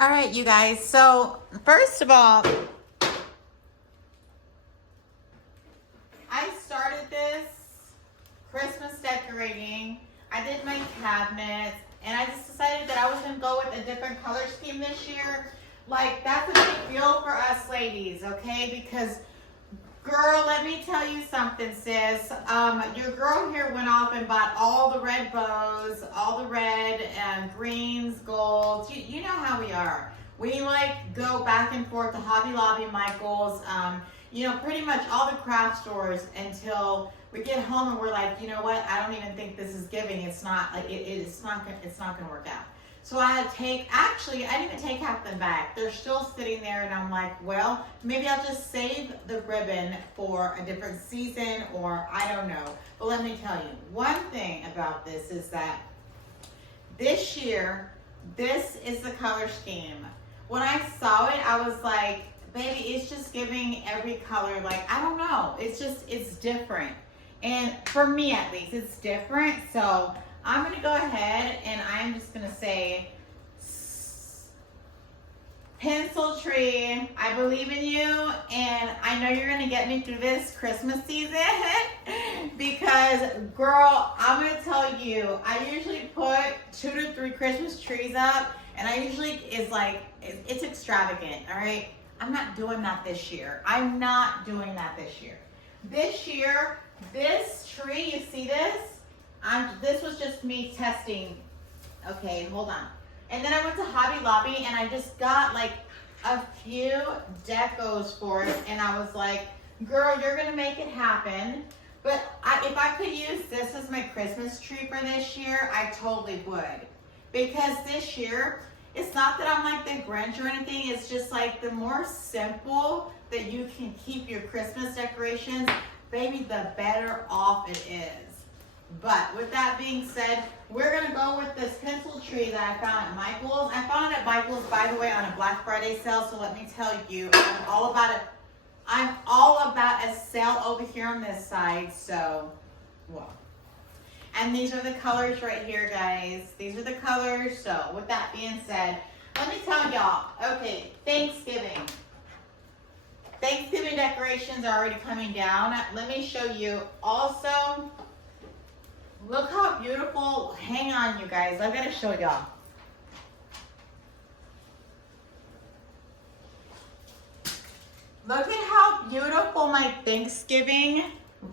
All right, you guys. So, first of all, I started this Christmas decorating. I did my cabinets, and I just decided that I was going to go with a different color scheme this year. Like, that's a big deal for us ladies, okay? Because, girl, let me tell you something, sis. Your girl here went off and bought all the red bows, all the red and greens, golds. You know how we are. We like go back and forth to Hobby Lobby, Michael's, pretty much all the craft stores until we get home and we're like, you know what? I don't even think this is giving. It's not like it's not gonna work out. So I had to I didn't even take half of them back. They're still sitting there, and I'm like, well, maybe I'll just save the ribbon for a different season, or I don't know. But let me tell you, one thing about this is that this year, this is the color scheme. When I saw it, I was like, baby, it's just giving every color, like, I don't know. It's different. And for me, at least, it's different. So I'm going to go ahead and I'm just going to say, Pencil Tree, I believe in you, and I know you're going to get me through this Christmas season because, girl, I'm going to tell you, I usually put 2 to 3 Christmas trees up, and I usually it's extravagant, all right? I'm not doing that this year. I'm not doing that this year. This year, this tree, you see this? This was just me testing. Okay, hold on. And then I went to Hobby Lobby and I just got like a few decos for it. And I was like, girl, you're going to make it happen. But if I could use this as my Christmas tree for this year, I totally would. Because this year, it's not that I'm like the Grinch or anything. It's just like the more simple that you can keep your Christmas decorations, baby, the better off it is. But with that being said, we're going to go with this pencil tree that I found at Michael's. I found it at Michael's, by the way, on a Black Friday sale. So let me tell you, I'm all about it. I'm all about a sale over here on this side. So, well. And these are the colors right here, guys. These are the colors. So with that being said, let me tell y'all. Okay, Thanksgiving. Thanksgiving decorations are already coming down. Let me show you also. Look how beautiful. Hang on, you guys. I gotta show y'all. Look at how beautiful my Thanksgiving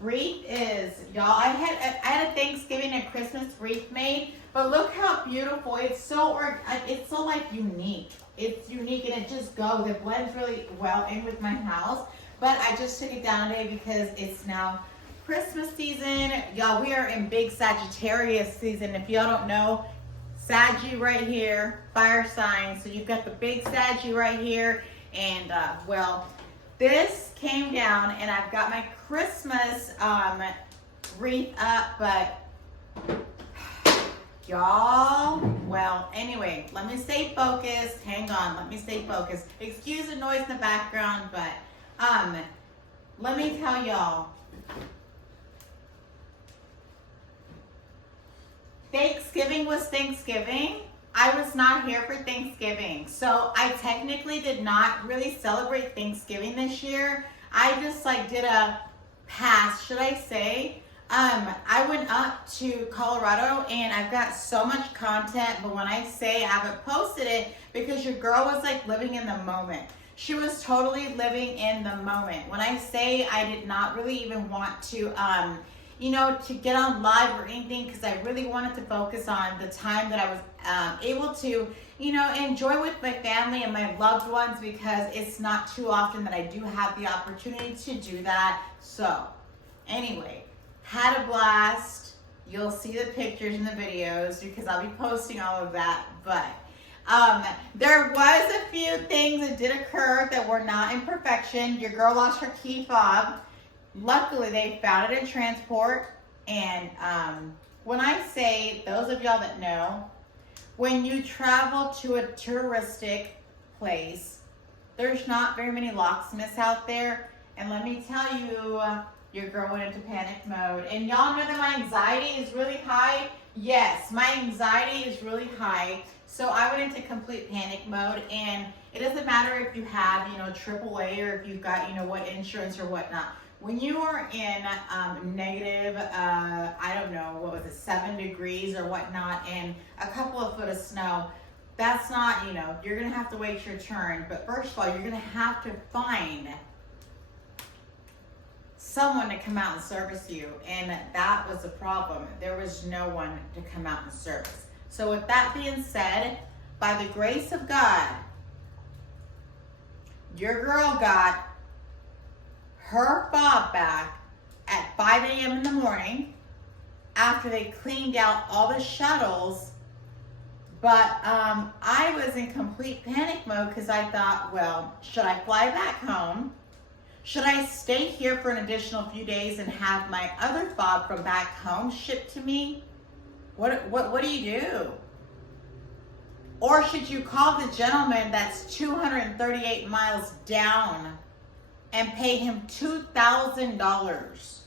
wreath is, y'all. I had a Thanksgiving and Christmas wreath made, but look how beautiful. It's so like unique. It's unique and it just goes. It blends really well in with my house. But I just took it down today because it's now Christmas season. Y'all, we are in big Sagittarius season. If y'all don't know, Saggy right here, fire sign. So you've got the big Saggy right here. And, well, this came down and I've got my Christmas wreath up, but y'all, well, anyway, let me stay focused. Hang on, let me stay focused. Excuse the noise in the background, but let me tell y'all, Thanksgiving was Thanksgiving. I was not here for Thanksgiving. So I technically did not really celebrate Thanksgiving this year. I just like did a pass, should I say. I went up to Colorado and I've got so much content, but when I say I haven't posted it, because your girl was like living in the moment. She was totally living in the moment. When I say I did not really even want to, to get on live or anything, because I really wanted to focus on the time that I was able to, enjoy with my family and my loved ones, because it's not too often that I do have the opportunity to do that. So, anyway, had a blast. You'll see the pictures and the videos because I'll be posting all of that, but there was a few things that did occur that were not in perfection. Your girl lost her key fob. Luckily, they found it in transport. And when I say, those of y'all that know, when you travel to a touristic place, there's not very many locksmiths out there. And let me tell you, your girl went into panic mode. And y'all know that my anxiety is really high. Yes, my anxiety is really high. So I went into complete panic mode, and it doesn't matter if you have, AAA, or if you've got, what insurance or whatnot. When you are in negative, I don't know, what was it, 7 degrees or whatnot, and a couple of foot of snow, that's not, you're going to have to wait your turn. But first of all, you're going to have to find someone to come out and service you. And that was the problem. There was no one to come out and service. So with that being said, by the grace of God, your girl got her fob back at 5 a.m. in the morning after they cleaned out all the shuttles. But I was in complete panic mode because I thought, well, should I fly back home? Should I stay here for an additional few days and have my other fob from back home shipped to me? What do you do? Or should you call the gentleman that's 238 miles down and pay him $2,000?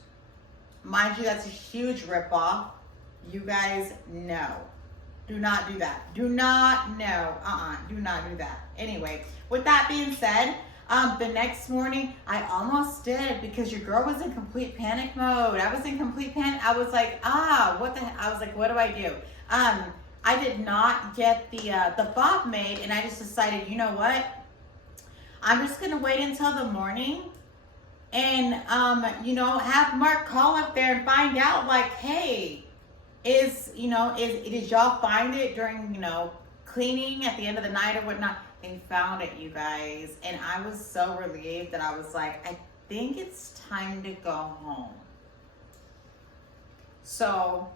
Mind you, that's a huge ripoff. You guys know. Do not do that. Do not, no, do not do that. Anyway, with that being said, the next morning, I almost did, because your girl was in complete panic mode. I was in complete panic. I was like, what the heck? I was like, what do I do? I did not get the fob made, and I just decided, you know what? I'm just gonna wait until the morning and, have Mark call up there and find out, like, hey, did y'all find it during, cleaning at the end of the night or whatnot? They found it, you guys. And I was so relieved that I was like, I think it's time to go home. So,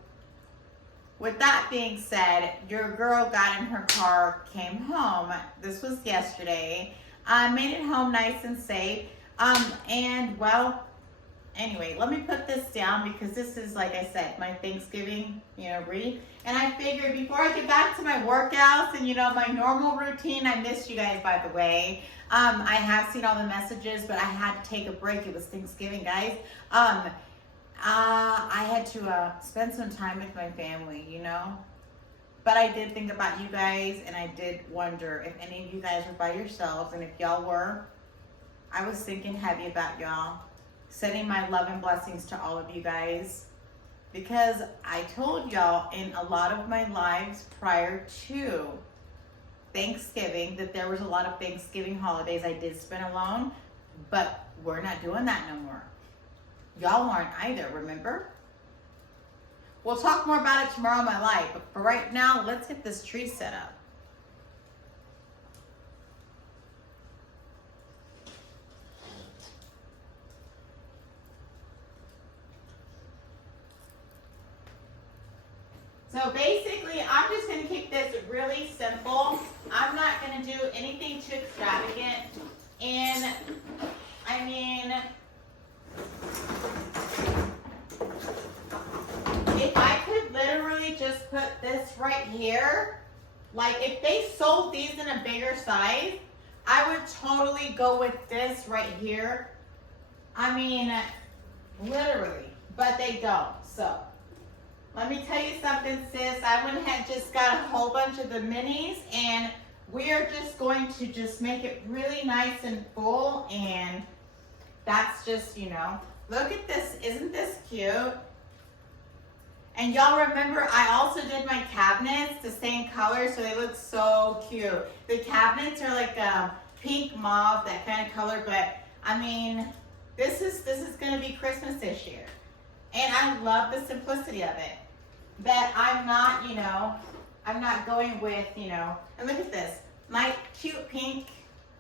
with that being said, your girl got in her car, came home. This was yesterday. Made it home nice and safe. Anyway, let me put this down, because this is, like I said, my Thanksgiving, read. And I figured before I get back to my workouts and, my normal routine, I missed you guys, by the way. I have seen all the messages, but I had to take a break. It was Thanksgiving, guys. I had to spend some time with my family, But I did think about you guys, and I did wonder if any of you guys were by yourselves. And if y'all were, I was thinking heavy about y'all. Sending my love and blessings to all of you guys, because I told y'all in a lot of my lives prior to Thanksgiving that there was a lot of Thanksgiving holidays I did spend alone, but we're not doing that no more. Y'all aren't either, remember? We'll talk more about it tomorrow in my life, but for right now, let's get this tree set up. So basically, I'm just going to keep this really simple. I'm not going to do anything too extravagant. And, I mean, if I could literally just put this right here, like if they sold these in a bigger size, I would totally go with this right here. I mean, literally, but they don't, so. Let me tell you something, sis. I went ahead and just got a whole bunch of the minis, and we are just going to just make it really nice and full, and that's just, look at this. Isn't this cute? And y'all remember, I also did my cabinets the same color, so they look so cute. The cabinets are like pink mauve, that kind of color, but I mean, this is going to be Christmas this year. And I love the simplicity of it. That I'm not, I'm not going with, and look at this. My cute pink,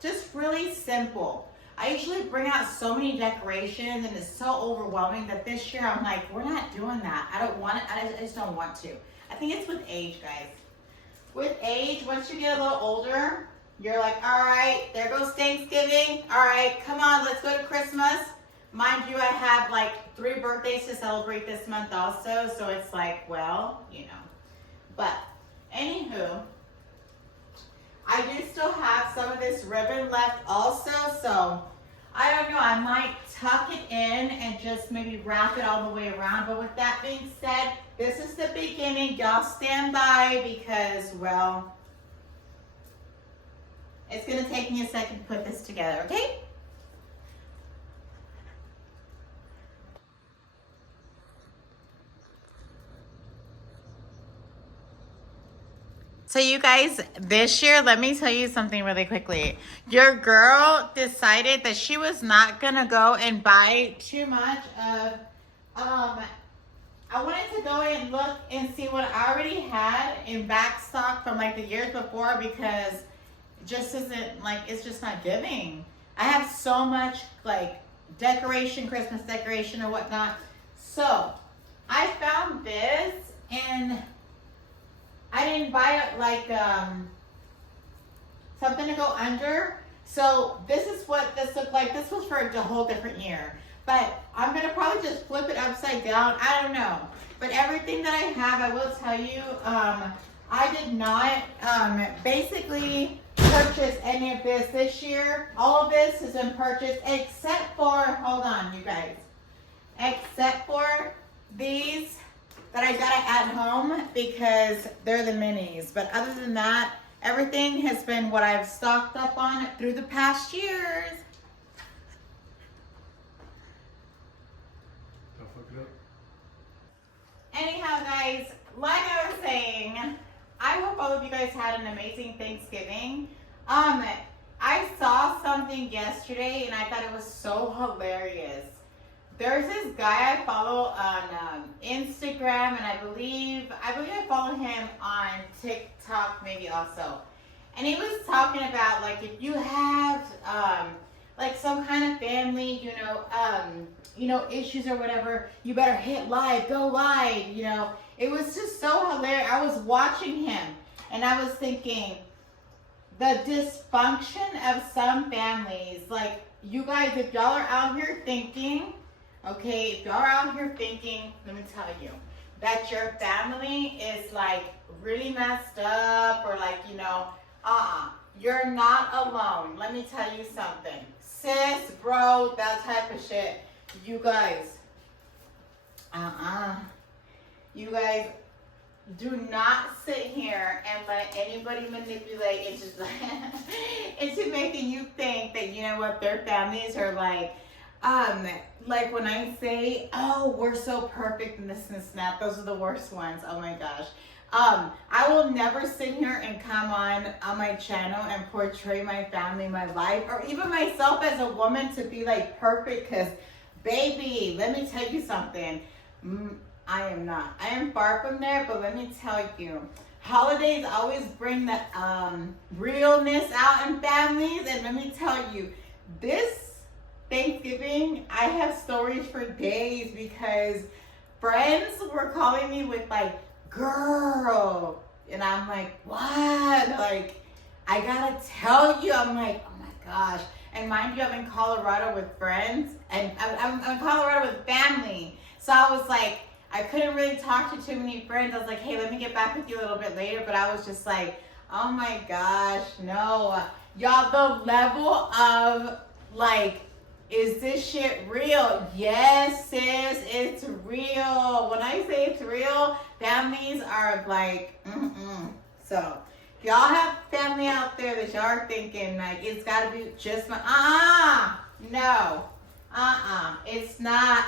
just really simple. I usually bring out so many decorations, and it's so overwhelming that this year I'm like, we're not doing that. I don't want it. I just don't want to. I think it's with age, guys. With age, once you get a little older, you're like, all right, there goes Thanksgiving. All right, come on, let's go to Christmas. Mind you, I have like 3 birthdays to celebrate this month also, so it's like, well, But, anywho, I do still have some of this ribbon left also, so I don't know, I might tuck it in and just maybe wrap it all the way around. But with that being said, this is the beginning. Y'all stand by because, well, It's gonna take me a second to put this together, okay? So you guys, this year, let me tell you something really quickly. Your girl decided that she was not gonna go and buy too much of, I wanted to go and look and see what I already had in back stock from like the years before because it just isn't like, it's just not giving. I have so much like decoration, Christmas decoration or whatnot. So I found this and I didn't buy it like something to go under. So this is what this looked like. This was for a whole different year. But I'm going to probably just flip it upside down. I don't know. But everything that I have, I will tell you, I did not basically purchase any of this year. All of this has been purchased except for, hold on you guys, except for these that I got at home because they're the minis. But other than that, everything has been what I've stocked up on through the past years. Don't fuck it up. Anyhow, guys, like I was saying, I hope all of you guys had an amazing Thanksgiving. I saw something yesterday and I thought it was so hilarious. There's this guy I follow on Instagram, and I believe I follow him on TikTok maybe also. And he was talking about like if you have like some kind of family, issues or whatever, you better hit live, go live, It was just so hilarious. I was watching him and I was thinking the dysfunction of some families. Like, you guys, if y'all are out here thinking, okay, if y'all are out here thinking, let me tell you, that your family is like really messed up or like, you're not alone. Let me tell you something. Sis, bro, that type of shit. You guys, you guys do not sit here and let anybody manipulate into making you think that, you know what, their families are like when I say, oh, we're so perfect and this and this and that, those are the worst ones. Oh my gosh. I will never sit here and come on my channel and portray my family, my life, or even myself as a woman to be like perfect, because baby, let me tell you something. I am not. I am far from there, but let me tell you, holidays always bring the realness out in families, and let me tell you, this Thanksgiving, I have stories for days because friends were calling me with like, girl, and I'm like, what? Like, I gotta tell you, I'm like, oh my gosh. And mind you, I'm in Colorado with friends, and I'm in Colorado with family. So I was like, I couldn't really talk to too many friends. I was like, hey, let me get back with you a little bit later. But I was just like, oh my gosh, no. Y'all, the level of like, is this shit real? Yes, sis, it's real. When I say it's real, families are like, So, if y'all have family out there that y'all are thinking like, it's gotta be just my, no, it's not,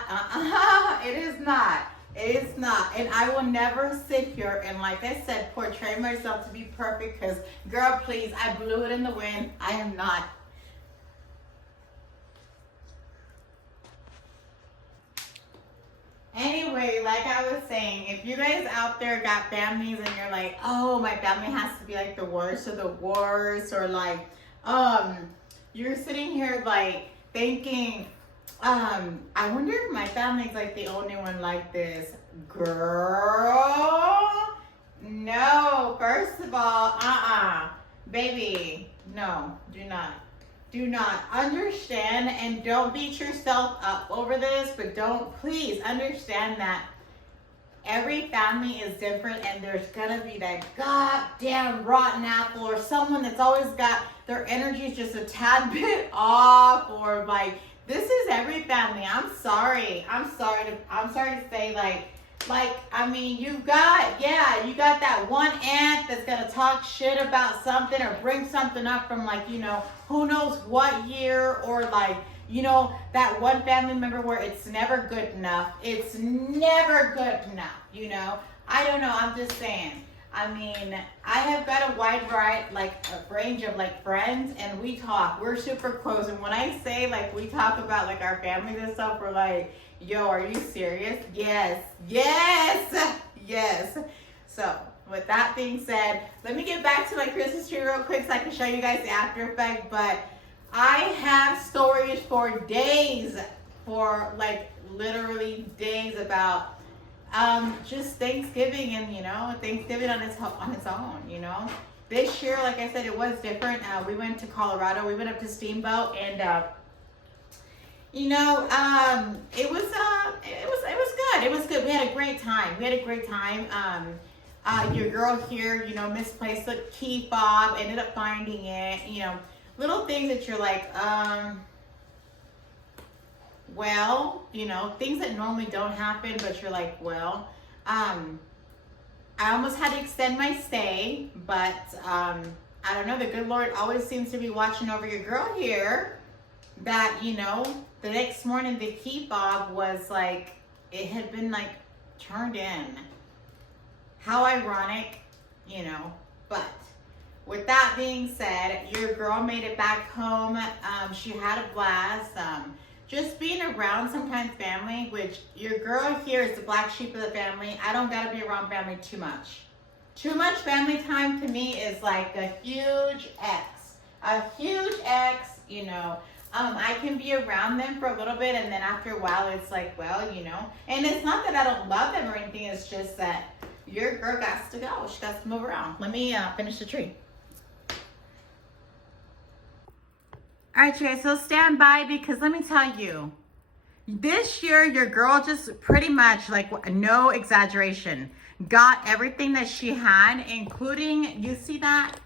it is not. It is not. And I will never sit here and, like I said, portray myself to be perfect because, girl, please, I blew it in the wind. I am not. Anyway, like I was saying, if you guys out there got families and you're like, oh, my family has to be like the worst of the worst, or like, you're sitting here like thinking, I wonder if my family's like the only one like this. Girl, no. First of all, baby, no, do not. Do not. Understand, and don't beat yourself up over this, but please understand that every family is different, and there's gonna be that goddamn rotten apple or someone that's always got their energy's just a tad bit off, or like, this is every family. I'm sorry to say, like, Like, I mean, you got that one aunt that's gonna talk shit about something or bring something up from, like, who knows what year, or like, that one family member where it's never good enough. It's never good enough. I don't know. I'm just saying. I mean, I have got a wide variety, like a range of like friends, and we talk. We're super close, and when I say like we talk about like our families and stuff, we're like, yo, are you serious? Yes, yes, yes. So with that being said, let me get back to my Christmas tree real quick so I can show you guys the after effect. But I have stories for days, for like literally days about just Thanksgiving, and Thanksgiving on its own. This year, like I said, it was different. We went to Colorado. We went up to Steamboat, and it was good. It was good. We had a great time. Your girl here, misplaced the key fob, ended up finding it. Little things that you're like, well, things that normally don't happen, but you're like, well, I almost had to extend my stay, but I don't know, the good Lord always seems to be watching over your girl here, that, the next morning the key fob was like, it had been like turned in. How ironic, but with that being said, your girl made it back home. She had a blast. Just being around sometimes family, which your girl here is the black sheep of the family. I don't gotta be around family too much. Too much family time to me is like a huge X. A huge X, I can be around them for a little bit, and then after a while it's like, well, and it's not that I don't love them or anything, it's just that your girl got to go. She got to move around. Let me finish the tree. All right, you guys, so stand by, because let me tell you, this year your girl just pretty much, like, no exaggeration, got everything that she had, including, you see that?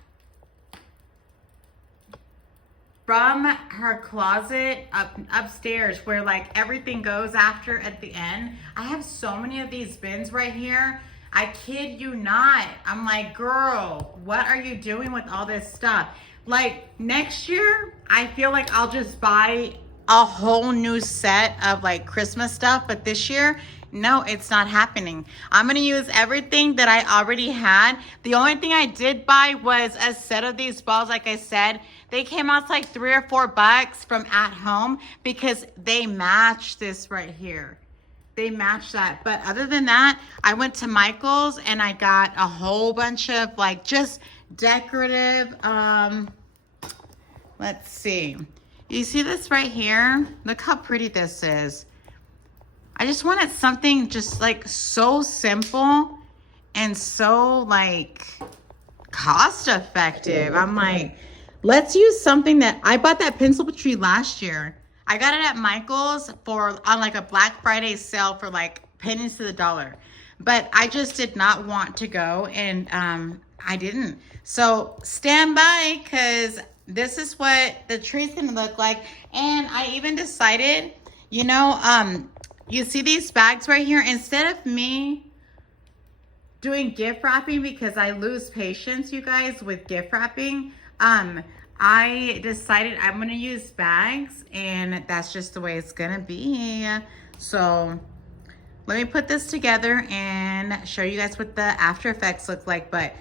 From her closet upstairs, where like everything goes after at the end. I have so many of these bins right here. I kid you not. I'm like, girl, what are you doing with all this stuff? Like, next year, I feel like I'll just buy a whole new set of like Christmas stuff. But this year, no, it's not happening. I'm going to use everything that I already had. The only thing I did buy was a set of these balls. Like I said, they came out to like $3 or $4 from At Home, because they match this right here. They match that. But other than that, I went to Michael's and I got a whole bunch of like just decorative, let's see. You see this right here? Look how pretty this is. I just wanted something just like so simple and so like cost effective. I'm like, let's use something that I bought that pencil tree last year. I got it at Michael's on like a Black Friday sale for like pennies to the dollar. But I just did not want to go, and I didn't. So stand by, because this is what the tree's gonna look like. And I even decided, you see these bags right here? Instead of me doing gift wrapping, because I lose patience, you guys, with gift wrapping, I decided I'm going to use bags, and that's just the way it's going to be. So let me put this together and show you guys what the after effects look like. But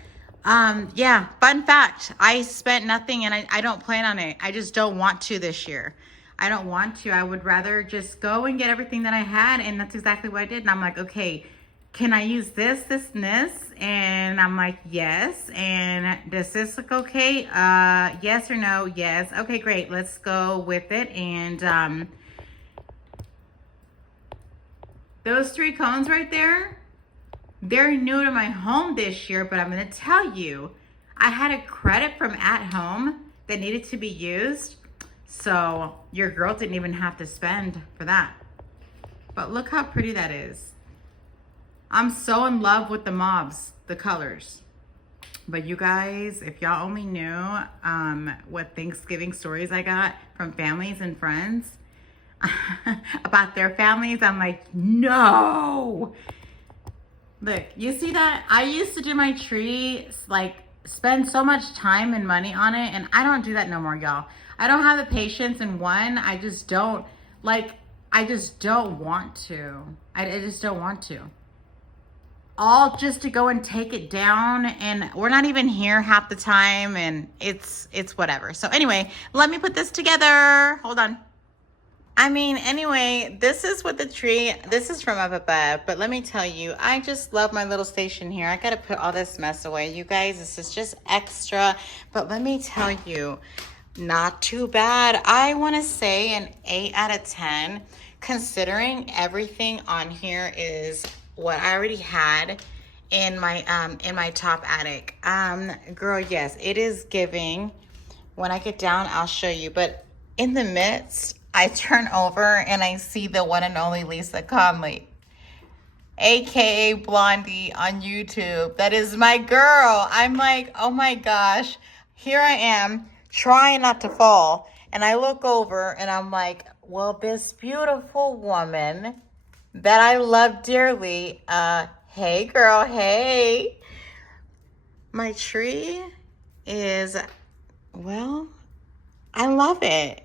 yeah, fun fact, I spent nothing, and I don't plan on it. I just don't want to this year. I don't want to. I would rather just go and get everything that I had, and that's exactly what I did. And I'm like, okay, can I use this, this, and this? And I'm like, yes. And does this look okay? Yes or no? Yes. Okay, great. Let's go with it. And those 3 cones right there, they're new to my home this year, but I'm going to tell you, I had a credit from At Home that needed to be used. So your girl didn't even have to spend for that. But look how pretty that is. I'm so in love with the mauves, the colors. But you guys, if y'all only knew what Thanksgiving stories I got from families and friends about their families, I'm like, no. Look, you see that? I used to do my tree, like spend so much time and money on it, and I don't do that no more, y'all. I don't have the patience, and one, I just don't, like, I just don't want to. I just don't want to. All just to go and take it down, and we're not even here half the time, and it's whatever. So anyway, let me put this together. Hold on. I mean, anyway, this is what the tree, this is from up above, but let me tell you, I just love my little station here. I got to put all this mess away. You guys, this is just extra, but let me tell you, not too bad. I want to say an 8 out of 10, considering everything on here is what I already had in my top attic. Girl, yes, it is giving. When I get down, I'll show you, but in the midst, I turn over and I see the one and only Lisa Conley, aka Blondie on YouTube. That is my girl. I'm like, oh my gosh, here I am trying not to fall. And I look over and I'm like, well, this beautiful woman that I love dearly, hey girl, hey. My tree is, well, I love it.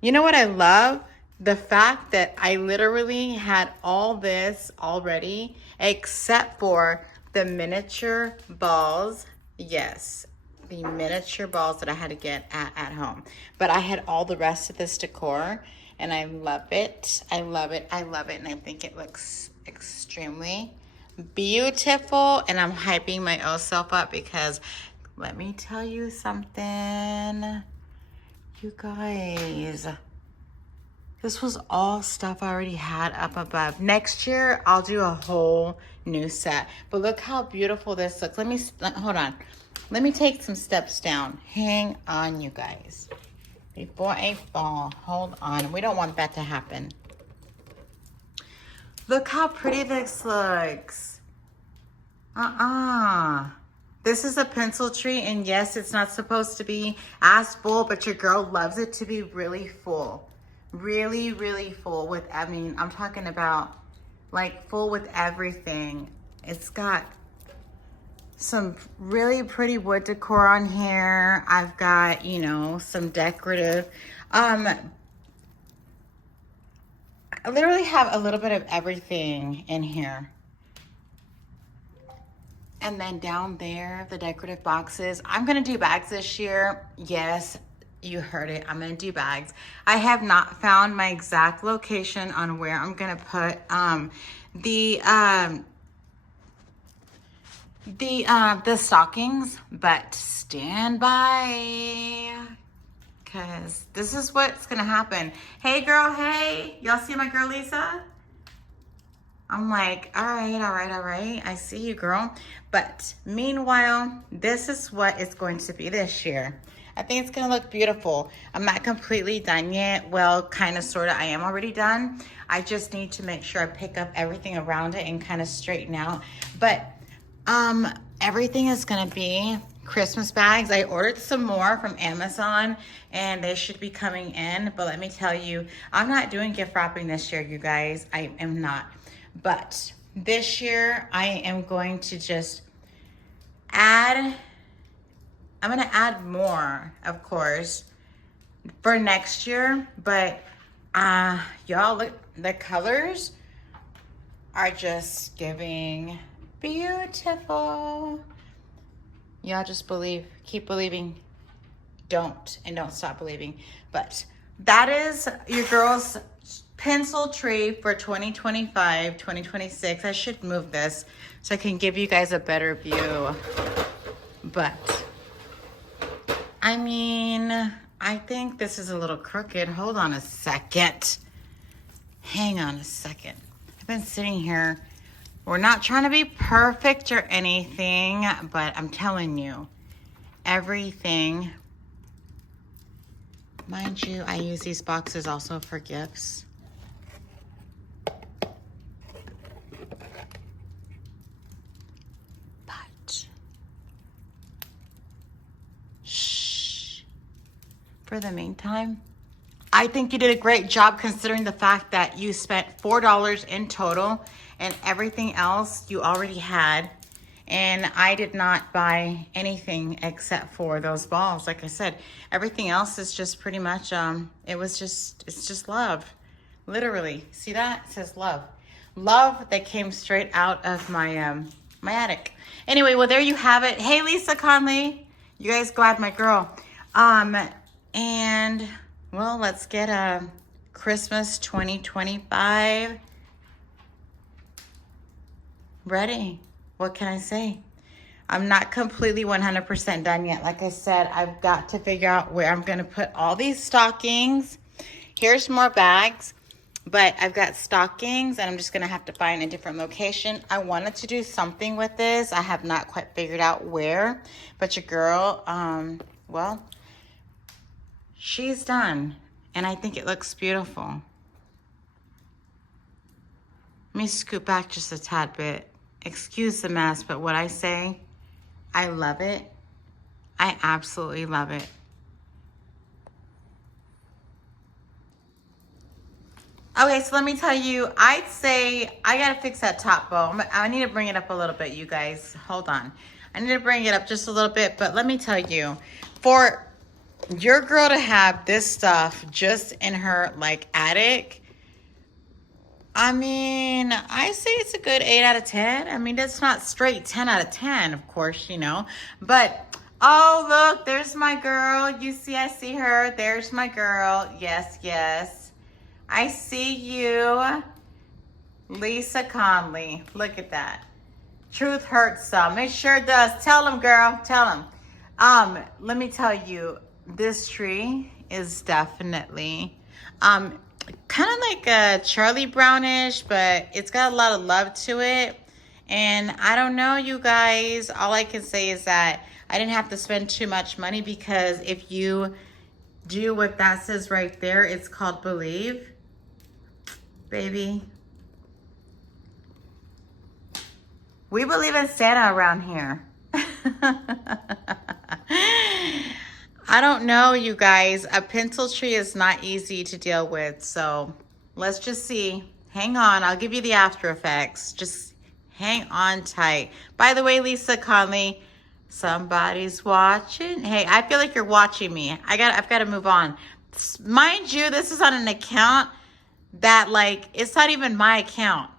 You know what I love? The fact that I literally had all this already, except for the miniature balls. Yes, the miniature balls that I had to get at home. But I had all the rest of this decor, and I love it. I love it. I love it, and I think it looks extremely beautiful. And I'm hyping my own self up because let me tell you something. You guys, this was all stuff I already had up above. Next year, I'll do a whole new set. But look how beautiful this looks. Hold on. Let me take some steps down. Hang on, you guys. Before I fall, hold on. We don't want that to happen. Look how pretty this looks. This is a pencil tree, and yes, it's not supposed to be as full, but your girl loves it to be really full. Really, really full with, I mean, I'm talking about like full with everything. It's got some really pretty wood decor on here. I've got, you know, some decorative. I literally have a little bit of everything in here. And then down there, the decorative boxes. I'm gonna do bags this year. Yes, you heard it, I'm gonna do bags. I have not found my exact location on where I'm gonna put the stockings, but stand by, cause this is what's gonna happen. Hey girl, hey, y'all see my girl Lisa? I'm like, all right. I see you, girl. But meanwhile, this is what it's going to be this year. I think it's gonna look beautiful. I'm not completely done yet. Well, kind of, sort of, I am already done. I just need to make sure I pick up everything around it and kind of straighten out. But everything is gonna be Christmas bags. I ordered some more from Amazon and they should be coming in. But let me tell you, I'm not doing gift wrapping this year, you guys. I am not. But this year I am going to just I'm gonna add more, of course, for next year. But y'all, look, the colors are just giving beautiful. Y'all just believe, keep believing, don't stop believing. But that is your girl's pencil tree for 2025, 2026. I should move this so I can give you guys a better view. But I mean, I think this is a little crooked. Hold on a second. Hang on a second. I've been sitting here. We're not trying to be perfect or anything, but I'm telling you, everything. Mind you, I use these boxes also for gifts. For the meantime, I think you did a great job considering the fact that you spent $4 in total and everything else you already had. And I did not buy anything except for those balls. Like I said, everything else is just pretty much, it's just love. Literally, see that? It says love. Love that came straight out of my, my attic. Anyway, well, there you have it. Hey, Lisa Conley. You guys glad my girl. And, well, let's get a Christmas 2025 ready. What can I say? I'm not completely 100% done yet. Like I said, I've got to figure out where I'm going to put all these stockings. Here's more bags, but I've got stockings and I'm just going to have to find a different location. I wanted to do something with this. I have not quite figured out where, but your girl, well, she's done. And I think it looks beautiful. Let me scoot back just a tad bit. Excuse the mess, but what I say, I love it. I absolutely love it. Okay, so let me tell you, I'd say I gotta fix that top bow. I need to bring it up a little bit, you guys. Hold on. I need to bring it up just a little bit, but let me tell you, for your girl to have this stuff just in her like attic, I mean, I say it's a good 8 out of 10. I mean, that's not straight 10 out of 10, of course, you know. But, oh, look, there's my girl. You see, I see her. There's my girl. Yes, yes. I see you. Lisa Conley. Look at that. Truth hurts some. It sure does. Tell them, girl. Tell them. Let me tell you, this tree is definitely... kind of like a Charlie Brownish, but it's got a lot of love to it. And I don't know, you guys, all I can say is that I didn't have to spend too much money, because if you do what that says right there, it's called Believe. Baby, we believe in Santa around here. I don't know, you guys. A pencil tree is not easy to deal with. So let's just see. Hang on. I'll give you the after effects. Just hang on tight. By the way, Lisa Conley, somebody's watching. Hey, I feel like you're watching me. I've got to move on. Mind you, this is on an account that, like, it's not even my account.